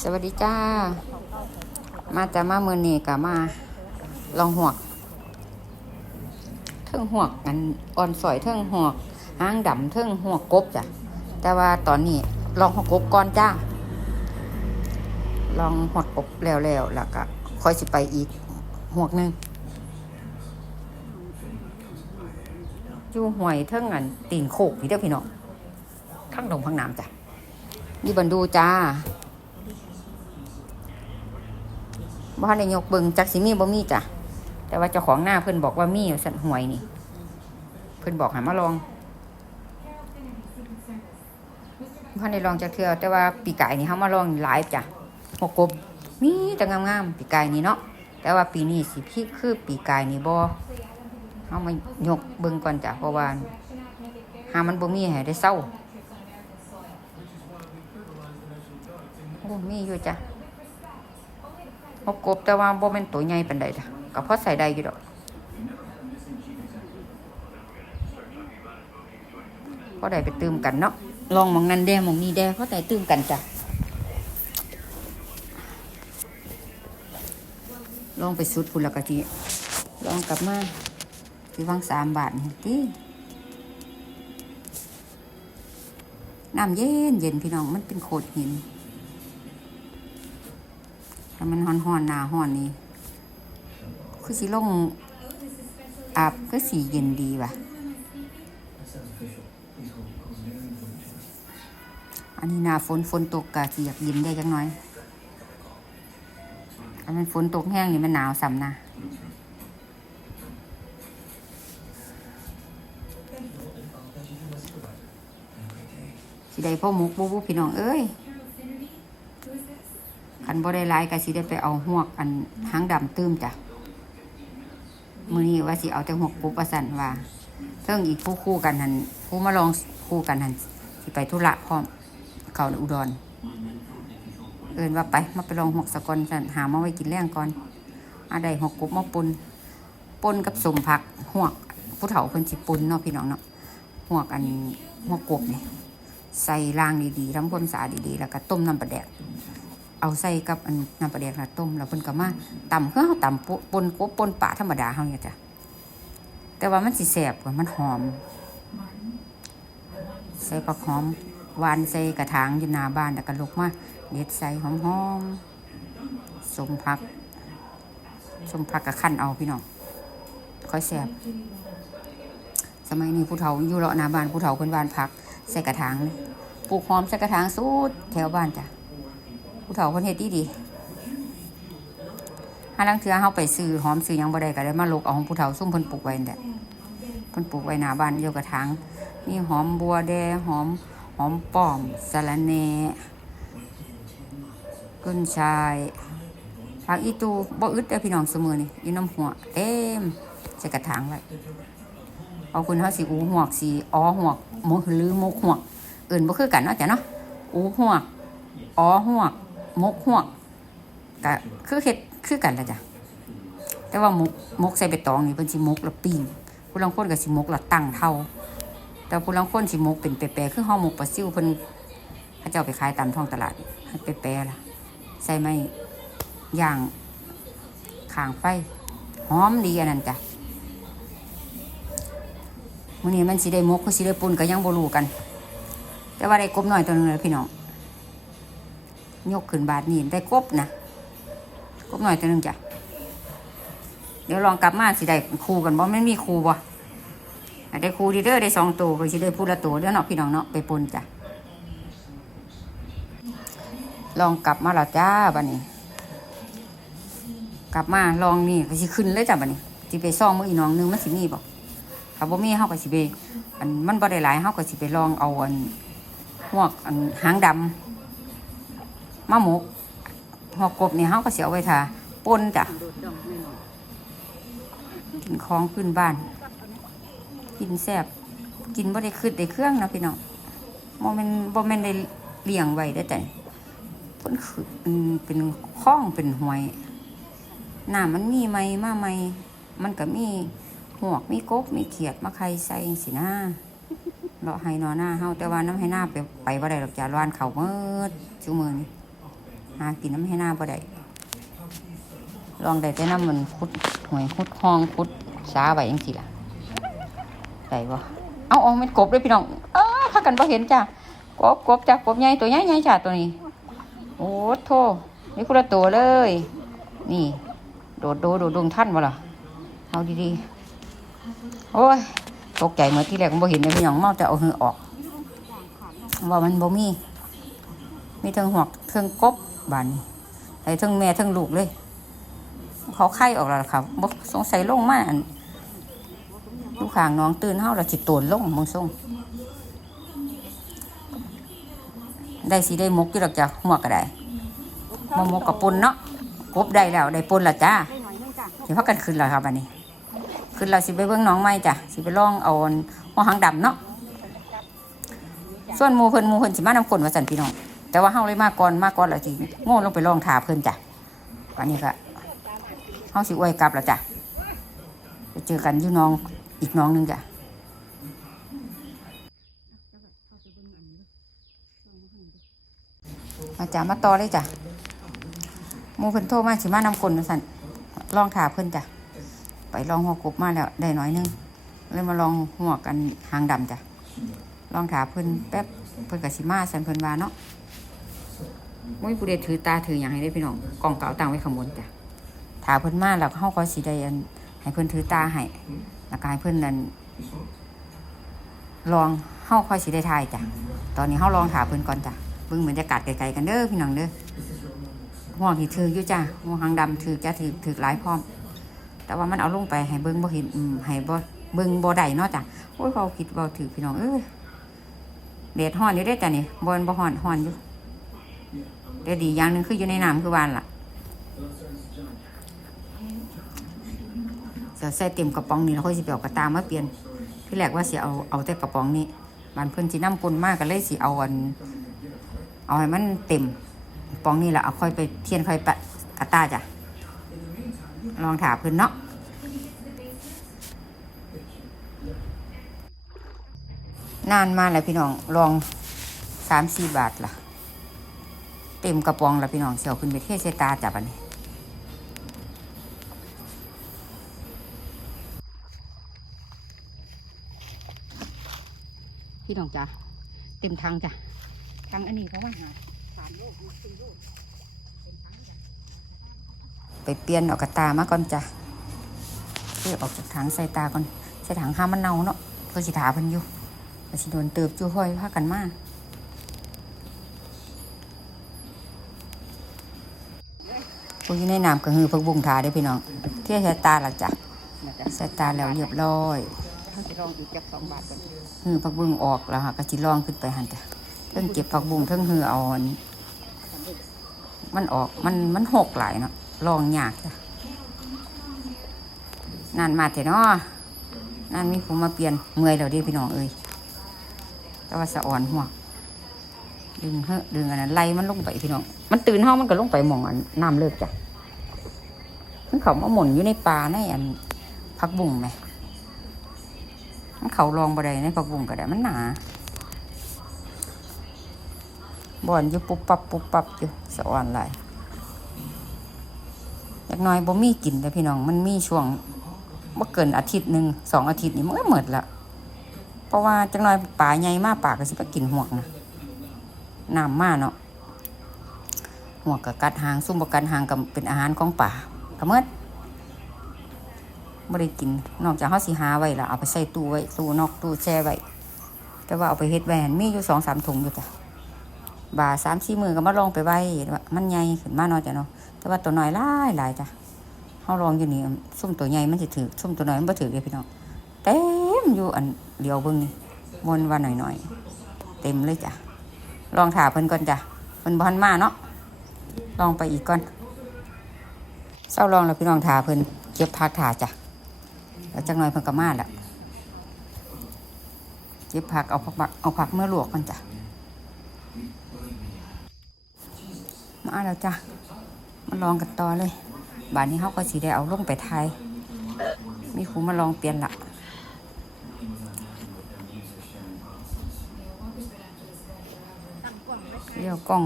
สวัสดีจ้า มาจะมาเมือนี่กับมาลองหวกเทิงหวกอันอ่อนสอยเทิงหวกหางดำเทิงหวกกบจ้ะแต่ว่าตอนนี้ลองหวกกบก่อนจ้า ลองหวกกบแล้วแล้วแล้วก็ค่อยสิไปอีกหวกหนึ่งอยู่หวยเทิงอันตีนโคกพี่เด้อพี่น้องข้างดงข้างน้ำจ้ะ นี่บันดูจ้าบ้านในยกเบิงจักสิมีบ่มีจ้ะแต่ว่าเจ้าของหน้าเพิ่อนบอกว่ามีสันหวยนี่ เพิ่อนบอกห้มาลองบ้านในลองจักเทือแต่ว่าปีไกายนี่เฮามาลองหลายจ้ะหกกบมีแต่งามๆปีไกายนี่เนาะแต่ว่าปีนี้สิพี่คือปีกายนี่บ่เฮามายกเบิ่งก่อนจ้ะเพราะว่าหามันบ่มีให้ได้เศร้าโอ้มีอยู่จ้ะหกกบแต่ว่าบ่แม่นตัวใหญ่เปานใดจ้ะก็พอใส่ได้อยู่ดอกพอได้ไปตืมกันเนาะลองมองนั้นแดมองนี้แดพอได้ตืมกันจ้ะลองไปสุดพุ่นละกะทีลองกลับมาที่วังสามบาทนี่น้ำเย็นเย็นพี่น้องมันเป็นโขดหิน ถ้ามันฮ้อนๆหนาฮ้อนนี่คือสิลงอาบก็สีเย็นดีว่ะ อันนี้หนาฝนฝนตกกะสิอยากเย็นได้จังน้อยถ้ามันฝนตกแห้งนี่มันหนาวสัมนะสิได้พ่อมุกบูบูพี่น้องเอ้ย คันบ่ได้หลายก็สิได้ไปเอาหวกอันหางดำตื้มจ้ะมื้อนี้ว่าสิเอาแต่หวกปุ๊บว่าสั่นว่าเทิงอีกผู้คู่กันหันผู้มาลองคู่กันหันสิไปธุระพร้อมเขาอุดร เอินว่าไปมาไปลองหวกสะกอนสันหามาไว้กินแรงก่อนอาได้หวกกบมาปนปนกับสมผักหวกผู้เฒ่าเพิ่นสิปนเนาะพี่น้องเนาะหวกอันหวกกบเนี่ยใส่รางดีๆทำความสะอาดดีๆ แล้วก็ต้มน้ำปลาแดก เอาใส่กับอันน้ำปลาแดกน่ะต้มแล้วเพิ่นก็มาตำคือเฮาตำปนกบปนปลาธรรมดาเฮาเนี่ยจ้ะแต่ว่ามันสิแซ่บกว่ามันหอม ใส่ผักหอมวานใส่กระถางอยู่หน้าบ้านแล้วก็ลกมาเด็ดใส่หอมๆสมผักสมผักกับขั้นเอาพี่น้องค่อยแซ่บสมัยนี้ผู้เฒ่าอยู่เลาะหน้าบ้านผู้เฒ่าเพิ่นวานผัก ใส่กระถางปลูกหอมใส่กระถางสุดแถวบ้านจ้ะ ผู้เฒ่าคนเฮ็ดดีดีห้าลังเทือเฮาไปซื้อหอมซื้อยังบ่ได้ก็ได้มาลกเอาของผู้เฒ่าซุ่มเพิ่นปลูกไว้นั่นแหละเพิ่นปลูกไว้หน้าบ้านอยู่กระถางมีหอมบัวแดงหอมหอมป้อมสะระแหน่กุ้นชายผักอีตูบ่อึดเด้อพี่น้องเสมอนี่อยู่น้ำหัวเต็มใส่กระถางไว้เอาคุณเฮาสิอูหวกสิอ้อหวกมกหรือมกหวกอื่นบ่คือกันเนาะจ้ะเนาะอูหวกอ๋อหวก มกห่วกก็คือเห็ดคือกันละจ้ะแต่ว่ามกมกใส่ใบตองนี่เป็นสิมกละปิ้งผู้ลางคนก็สิมกละตั้งเท่า แต่ผู้ลางคนสิมกเป็นแปรๆคือห่อหมกปลาซิวเพิ่นเขาเจ้าไปขายตามท้องตลาดให้แปรๆล่ะใส่ไม้ย่างขางไฟหอมดีอันนั้นจ้ะมื้อนี้มันสิได้มกคือสิได้ปุ่นก็ยังบ่รู้กัน แต่ว่าได้กบหน้อยตัวหนึงเลยพี่น้อง ยกขึ้นบาทนี่ได้กบนะกบหน่อยตัวหนึงจ้ะ เดี๋ยวลองกลับมาสิได้คูกันบ่ไม่มีคูบ่ได้คูดีเด้อได้สองตัวก็สิได้พูดละตัวเด้อเนาะพี่น้องเนาะไปปนจ้ะ ลองกลับมาแล้วจ้าบัดนี้ กลับมาลองนี่ก็สิขึ้นเลยจ้ะบัดนี้สิไปซ่องมืออีน้องหนึงมันสิมีบ่ถ้าบ่มีเฮาก็สิไปอันมันบ่ได้หลายเฮาก็สิไปลองเอาอันพวกอันหางดำ มะหมกหอกกบนี่เฮาก็เสียไว้ทาปนจ้ะกินของขึ้นบ้าน กินแซ่บกินบ่ได้ขึ้นได้เครื่องนะพี่น้องบ่แม่นบ่แม่นได้เลี้ยงไว้ได้แต่เพิ่นคือเป็นเป็นคลองเป็นห้วยน้ำมันมีไหมมาไหมมันก็มีหวกมีกบมีเขียดมาไข่ใส่สินะเลาะให้นอหน้าเฮาแต่ว่าน้ำให้หน้าไปไปบ่าได้หรอกจ้าร้านเขาเมื่อชั่วมือนี่ หากินน้ำให้หน้าบ่ได้ลองได้แต่น้ำมันคุดหวยคุดห้องคุดสาไว้ยังสิล่ะได้บ่เอาเออกเป็นกบเลยพี่น้อง เออถ้ากันบ่เห็นจ้ากบกบจ้ากบใหญ่ตัวใหญ่ใหญ่จ้าตัวนี้โอ้โทนี่คุณละตัวเลย นี่ โดดโดดโดดดวงท่านบ่ล่ะเอาดีๆโอ้ยตกใจเมื่อที่แรกผมบ่เห็นเลยพี่น้องเมาแต่เอาหือออกว่ามันบ่มีมีเทั้งหวกเทั้งกบ บานนี้ไอ้ทั้งแม่ทั้งลูกเลย เขาไข่ออกแล้วล่ะครับบ่สงสัยลงมาอันลูกขางน้องตื่นเฮาแล้วสิโตนลงมึงส่งได้สิได้มกอยู่ดอกจ้ะหัวก็ได้มมกกับปุนเนาะกบได้แล้วได้ปุนละจ้าสิพักกันขึ้นแล้วครับอันนี้ ขึ้นเราสิไปเบิ่งน้องไม้จ้ะสิไปล่องเอาหัวหางดำเนาะส่วนมูเพิ่นมูเพิ่นสิมานำคนว่าสันพี่น้อง แต่ว่าเฮาเลยมากก่อนมากก่อนแล้วสิโง่ลงไปลองถาเพิ่นจ้ะวันนี้ก็เฮาสิอวยกลับแล้วจ้ะไปเจอกันอยู่น้องอีกน้องหนึงจ้ะมาจ้ะมาต่อเลยจ้ะมูเพิ่นโทรมาสิมานำคนสันลองถาเพิ่นจ้ะไปลองหัวกบมาแล้วได้น้อยหนึงเลยมาลองหัวกันหางดำจ้ะลองถาเพิ่นแป๊บเพิ่นกับสิมาสันเพิ่นว่าเนาะ มุ้ยผู้ใดถือตาถืออย่างให้ได้พี่น้องกล่องเก่าตั้งไว้ข้างบนจ้ะถาเพิ่นมาแล้วเฮาก็สิได้อันให้เพิ่นถือตาให้แล้วก็ให้เพิ่นนั่นลองเฮาค่อยสิได้ทายจ้ะตอนนี้เฮาลองถาเพิ่นก่อนจ้ะเบิ่งบรรยากาศไกลๆกันเด้อพี่น้องเด้อห่วงที่ถืออยู่จ้ะห่วงหางดำถือจะถือถือหลายพร้อม แต่ว่ามันเอาลงไปให้เบิ้งบ่เห็นอืมให้บ่เบิ้งบ่ได้เนาะจ้ะโอ้ยเขาคิดบ่ถือพี่น้องเอ้ยแดดฮ้อนอยู่ได้อจ้ะนี่บ่นบ่ฮ้อนฮ้อนอยู่ แต่ดีอย่างหนึ่งคืออยู่ในน้ำคือวานล่ะจะใส่เต็มกระป๋องนี่แล้วค่อยสิไปเอากระตามาเปลี่ยนที่แรกว่าสิเอาเอาแต่กระป๋องนี้มันเพิ่นสิน้ำปนมากก็เลยสิเอาอัน เอาให้มันเต็มกระป๋องนี่แหละเอาค่อยไปเทียนค่อยปะกระตาจ้ะลองถามเพิ่นเนาะนานมาแล้วพี่น้องลองสามสี่บาทล่ะ เต็มกระป๋องแล้วพี่น้องเสียวขึ้นไปเทใส่ตาจับอันนี้พี่น้องจ้ะเต็มทางจ้ะทางอันนี้เพราะว่าหาสามโลกสี่โลกเต็มทางจ้ะไปเปลี่ยนออกกระตามาก่อนจ้ะเพื่อออกจากถังใส่ตาก่อนใส่ถังห้ามมันเน่าเนาะเพื่อสิถาพิ่นอยู่เพื่อสิโดนเติบจู่ห้อยพากันมาผู้ อยู่ในน้ำก็คือเพิ่งบุงถาได้อพี่น้องเที่ยวใส่ตาและจ้ะใส่ตาแล้วเรียบร้อยลองอีกจักสองบาทก่อนฮือผักบุ้งออกแล้วค่ะก็จิลองขึ้นไปหันจ้ะเพิ่งเก็บผักบุ้งเพิ่งฮือเอาอันมันออกมันมันหกหลายเนาะลองยากจ้ะนานมาเถอะเนาะนานมีผมมาเปลี่ยนเมื่อยแล้วเดิพี่น้องเอ้ยแต่ว่าสะอ่อนหัวดึงเฮ้อดึงอันนั้นไล่มันลงไปพี่น้อง มันตื่นห้องมันก็ลงไปหมองอันน้ำเลิกจ้ะ มันเขามาหมุนอยู่ในป่าในอันพักบุ้งไหมมันเขาลองบ่ไดในพักบุ้งก็ได้มันหนาบ่อนอยู่ปุ๊บปับปุ๊บปับอยู่สะอ่อนหลยอยากน้อยบ่มีกินแต่พี่น้องมันมีช่วงบ่เกินอาทิตย์หนึ่งสองอาทิตย์นี่มันก็หมดละเพราะว่าจังน้อยป่าใหญ่มากป่าก็สิไปกินหวกนะน้ำมากเนาะหวกกับกัดหางซุ่มบกันหางกับเป็นอาหารของป่า ก็เมื่อบ่ได้กิน นอกจากเฮาสิหาไว้ละเอาไปใส่ตู้ไว้ตู้นอกตู้แช่ไว้แต่ว่าเอาไปเฮ็ดแหวนมีอยู่สองสามถุงอยู่จ้ะบาสามสี่มือก็มาลองไปไว้มันใหญ่ขึ้นมาเนาะจ้ะเนาะแต่ว่าตัวน้อยหลายหลายจ้ะเขาลองอยู่นี่ส้มตัวใหญ่มันจะถือส้มตัวน้อยมันบ่ถือเลยพี่น้องเต็มอยู่อันเดียวเบิ่งนี่มนว่าหน่อยๆเต็มเลยจ้ะลองถาเพิ่นก่อนจ้ะเพิ่นบ่ทันมาเนาะลองไปอีกก่อน เศร้าลองแล้วพี่น้องถาเพิ่นเก็บผักถาจ้ะแล้วจังหน่อยเพิ่นก็มาละเก็บผักเอาผักเอาผักเมื่อลวกกันจ้ะมาแล้วจ้ะมาลองกันต่อเลยบานนี้เขาก็สีได้เอาลงไปไทยมีครูมาลองเปลี่ยนละเดี๋ยวกล้อง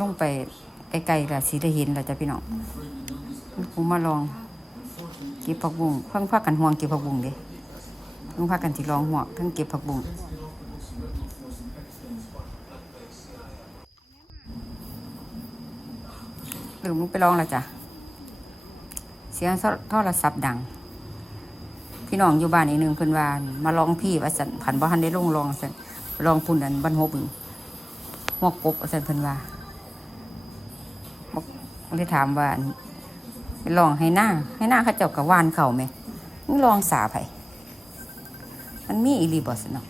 ลงไปไกลๆละสีได้เห็นเราจะพี่น้อง กูมาลอง เก็บผักบุ้งเพิ่งพากันห่วงเก็บผักบุ้งเด้เพิ่งพากันสิลองหัวกเพิ่งเก็บผักบุ้งลืมลงไปลองและจ้ะ เสียงโทรศัพท์ดัง พี่น้องอยู่บ้านอีกหนึ่งเพิ่อนว่ามาลองพี่ว่าสันผันบ่ทันได้ลงลองสันลองปุ่นอันบ้านโฮบึงหมอกกบว่าสันเพิ่อนว่าบอกเลยถามว่า ไปลองให้หน้าให้หน้าเขาเจ้ากับวานเข่าไหมนี่ลองสาไผมันมีอีหลีบอสนอก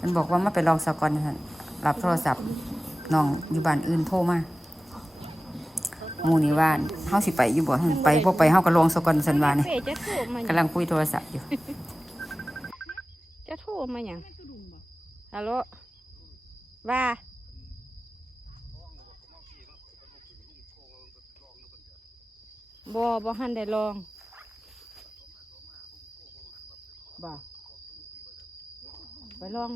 มันบอกว่ามาไปลองสะกอนนั่นรับโทรศัพท์น้องอยู่บ้านอื่นโทรมาหมูนี่ว่าเฮาสิไปอยู่บ่ไปบ่ไปเฮาก็ลองสะกอนสันว่านี่เฟ่จะโทรมาหกำยังลังคุยโทรศัพท์อยู่ จะโทรมาหยังฮัลโหลว่า บ่บ่หันได้ลองบ่ไปลอง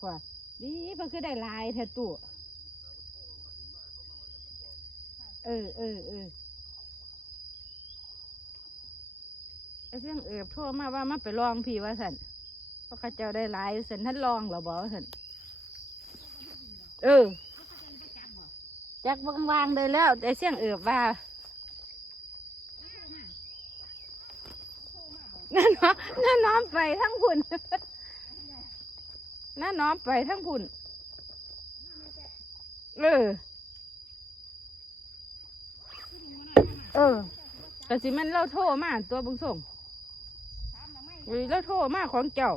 กว่าดีมันคือได้ลายแทตู้เออเออเออไอ้เสียงเอิบโทรมาว่ามาไปลองพี่ว่าสันเพราะเขาเจ้าได้หลายสันท่านลองเหรอบอกว่าสันเออจักวางวางๆเลยแล้ว แต่เสียงเอิบว่า นั่นน้อมนั่นน้อมไปทั้งพุ่นนั่นน้อมไปทั้งพุ่นเออ เออกะสิแมันเล่าโทรมาตัวบุงส่งเฮ้ยเล่าโทรมาของเจ้า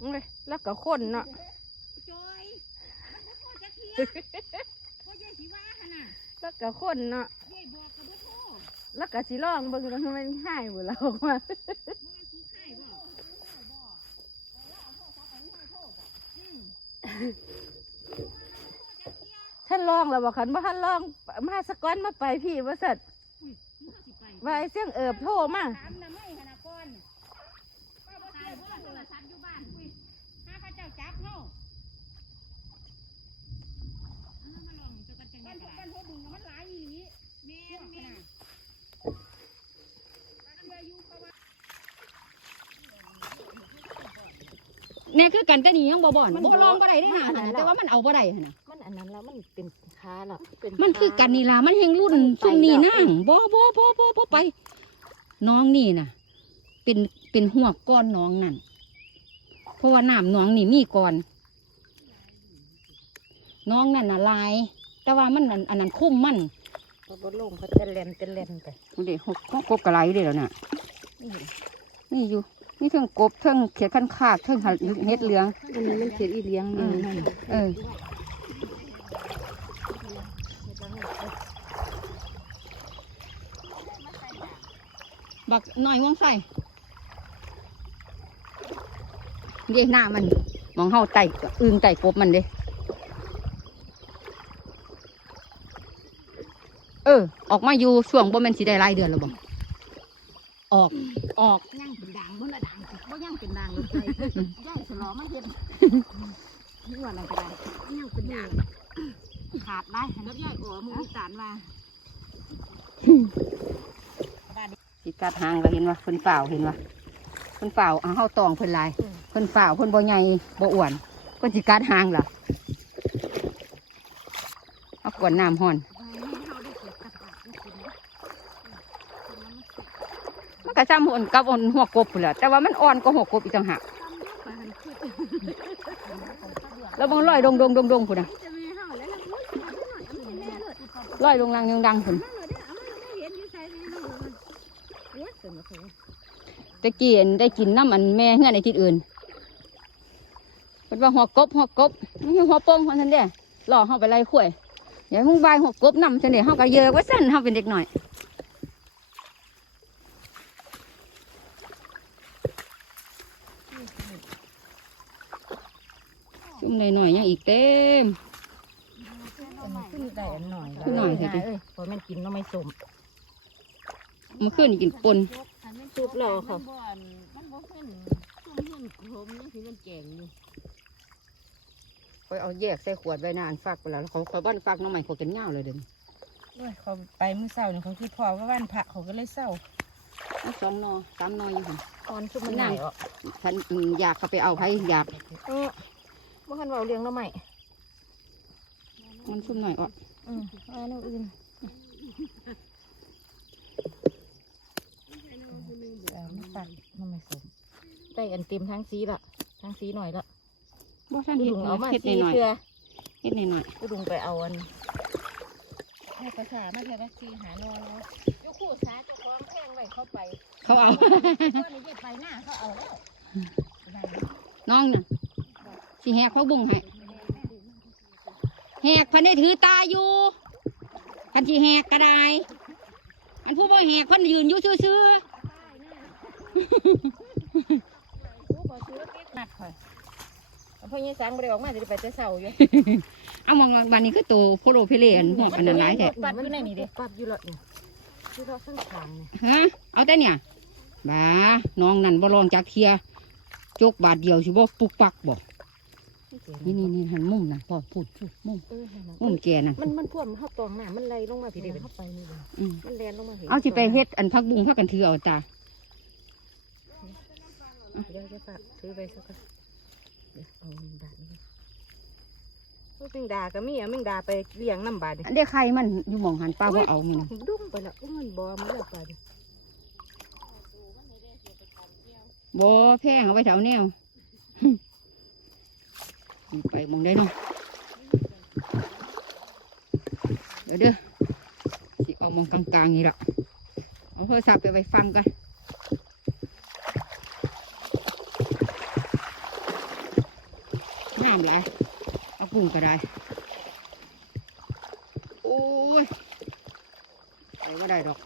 เอ้ยแล้วก็คนเนาะจอยมันบ่โทษจักเที่ยพ่อใหญ่สิว่าหั่นน่ะแล้วก็คนเนาะ ใหญ่บอกก็บ่โทษแล้วก็สิร้องเบิ่งว่ามันให้บุเราออกมาบ่แม่นผู้ให้บ่ท่านร้องแล้วบอกขันว่าท่านร้องมาสะก้อนมาไปพี่ว่าสัตว์มึงก็สิไปว่าไอ้เสียงเอิบโทรมา ถามน่ะไม่หั่นน่ะก่อนป้าบ่ตายบ่โทรศัพท์อยู่บ้านอุ้ยถ้าเขาเจ้าจับเฮาเอามาลองจะกันจังได๋ก็ได้บ้านหัวบึงน่ะมันหลายอีหลีแม่นแม่นเรืออยู่เพราะว่า เนี่ยคือกันแต่นี่ยังบ่บ่อนบ่ลองบ่ได้ได้หนาหั่นน่ะแต่ว่ามันเอาบ่ได้หั่นน่ะมันอันนั้นแล้วมันเป็นค้าหรอเป็นมันคือกันนี่ล่ะมันแห่งรุ่นซุมนี้นางบ่บ่บ่บ่บ่ไป น้องนี่น่ะ เป็นเป็นหัวกก้อนน้องนั่นเพราะว่าน้ำน้องนี่มีก่อน น้องนั่นน่ะลาย แต่ว่ามันอันอันนั้นคุ้มมันพอบ่ลงเขาเต้นเล่นเต้นเล่นไปเด็กกกบกระไรอยู่เด้แล้วน่ะนี่อยู่ นี่เทิงกบเทิงเขียดขั้นคากเทิงเฮ็ดเหลืองอันนี้มันเขียนอีเลี้ยงอยู่นั่นเออบักหน่อยง่วงใส่เดี๋ยวหน้ามันมองเฮาไต่อึงไต่กบมันเด้เออ ออกมาอยู่ช่วงบ่แม่นสิได้รายเดือนแล้วบ่ ออกออกย่างเป็นด่างบ่ละด่างบ่ย่างเป็นด่างเลยย่างสลอมาเฮ็ดนี่ว่าอะไรก็ได้ย่างเป็นด่างขาดได้แล้วย่ายอ๋อมือตานว่าสิกัดหางก็เห็นว่าเพิ่นฝ่าวเห็นว่าเพิ่นฝ่าวเอาเฮาตองเพิ่นหลายเพิ่นฝ่าวเพิ่นบ่ใหญ่บ่อ้วนเพิ่นสิกัดหางล่ะเอากวนน้ำฮ้อน มันก็ซ้ำหุ่นกับอ่อนหัวกบพุ่นแหละแต่ว่ามันอ่อนกว่าหัวกบอีกต่างหากแล้วบางลอยดงดงดงดงพุ่นะลอยลงลังยังดังพุ่นตะกี้อันได้กินน้ำอันแม่เงื่อนในที่อื่นเป็นว่าหัวกบหัวกบไม่ใช่หัวโป่งคนทันเด้ล่อเข้าไปไล่ข่วยอย่ามึงใบหัวกบนำทันเด้เขาก็เยอะไว่าสั้นเข้าเป็นเด็กหน่อย หน่อยๆยังอีกเต็ม ขึ้นได้อันหน่อยขึ้นหน่อยสิเอ้ยพอมันกินน้ำไม่สมเมาขึ้นกินปนซุปรอเขามันบ่ขึ้นซุ่มเฮียนผมยังคือมันแก่งอยู่คอยเอาแยกใส่ขวดไว้นานฟักไปแล้วเขาเขาบ้านฟักน้องใหม่เขากินเงาเลยเดินโอ้ยเขาไปมื้อเช้านี่เขาคือพ่อว่าบ้านพระเขาก็เลยเศร้าเอาสองนอสามนออยู่ค่ะอ่อนชุบมันหน่อยอะท่านอืมอยากเขาไปเอาไผอยาก เออ บ่คันเว้าเลี้ยงแล้วใหม่มันชุ่มหน่อยอะอืมเอาแนวอื่นเอามาฝากมันไม่สมได้อันเต็มทั้งสีละทั้งสีหน่อยละบ่ท่านกูเห็ดดุงเอามาเห็ดหสีน่อยเพื่อๆเห็ดหน่อยกูดุงไปเอาอันให้ภาษามาเถอะว่าสีหาโนแล้วยกคู่สาเจ้าของแข้งไว้เข้าไปๆเขาเอาก็นี่เย็ดไปหน้าเขาเอาแล้วนั่นน้องน่ะ สิแหกเขาบุ้งให้แหกเพันได้ถือตาอยู่คันสิแหกก็ได้อันผู้บ่แหกเพันยืนอยู่ซื่อกูบอกซื้อเก็บนัดข่อยเอาพ่อยี่สังบ่ได้ออกมาจะไปแต่เช้าอยู่ๆเอามองวันนี้ก็โตโพโลเพเลอันหัวกันนั่นหลายแท้ปัดอยู่ในนี่เด้ปัดอยู่ละเนี่ยที่เราข้างทางเนี่ยฮะเอาแต่เนี่ยบ้าน้องนั่นบ่ลองจากเทียจกบาทเดียวสิบ่ปุกปักบ่ นี่นี่นี่หันมุมน่ะพ่อพูดพูดมุมเออนั่นน่ะมุมแกน่ะมันมันพ่วงเข้าตองหน้ามันไหลลงมาพี่เด้เข้าไปนี่เลยอืมมันแลนลงมาเอาสิไปเฮ็ดอันพักบุ้งพักกันถือเอาตาเดี๋ยวจะฝากถือไปสักก่อนเดี๋ยวเอาแมงดานี่เอาแมงดาก็มีเอาแมงดาไปเลี้ยงน้ำบาดดิอันเด็กไข่มันอยู่หมองหันป้าว่าเอามันดุ้งไปละอุ้ยมันบอมาแล้วบาดดิบ่แพงเอาไว้แถวแนวนี่ ไปมองได้เนาะเดี๋ยวเด้อสิเอามองกลางๆนี่ละเอาโทรศัพท์ไปไว้ฟังกันน้ำไหลยเอากุ้งก็ได้โอ้ยไปว่าได้ดอก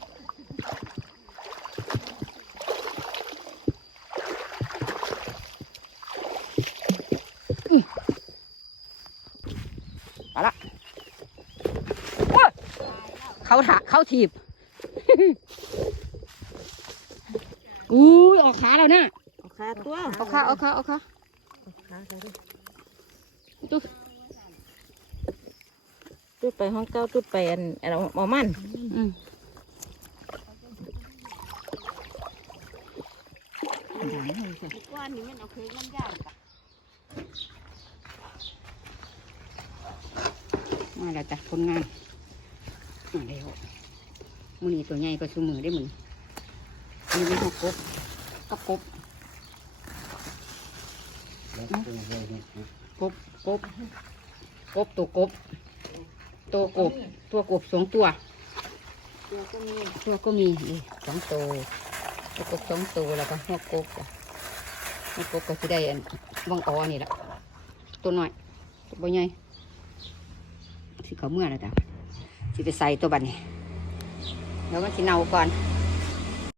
มาละโอ๊ย เขาถาเขาถีบอุ้ยออกขาแล้วเนี่ยเอาขาตัวเอาขาเอาขาเอาขาเอาขาเขาดิตุ๊ตุดไปห้องเก้าตุดไปอันอันเอาเอามันอืมอย่าให้เลยสิ ก้อนนี้มันเอาเคยมันยาก มาแล้วจ้ะผลงาน มาแล้วมือนี้ตัวใหญ่ก็ชูมือได้มือนี้มีหกกบกับกบกบกบกบตัวกบตัวกบตัวกบสองตัว ตัวก็มีตัวก็มีสองตัวตัวกบสองตัวแล้วก็หัวกบหัวกบก็จะได้อันวังออนี่แหละตัวหน้อยตัวใหญ่สิเขาเมื่อแล้วจ้ะ สิไปใส่ตัวบัดนี้แล้วมันสิเน่าก่อน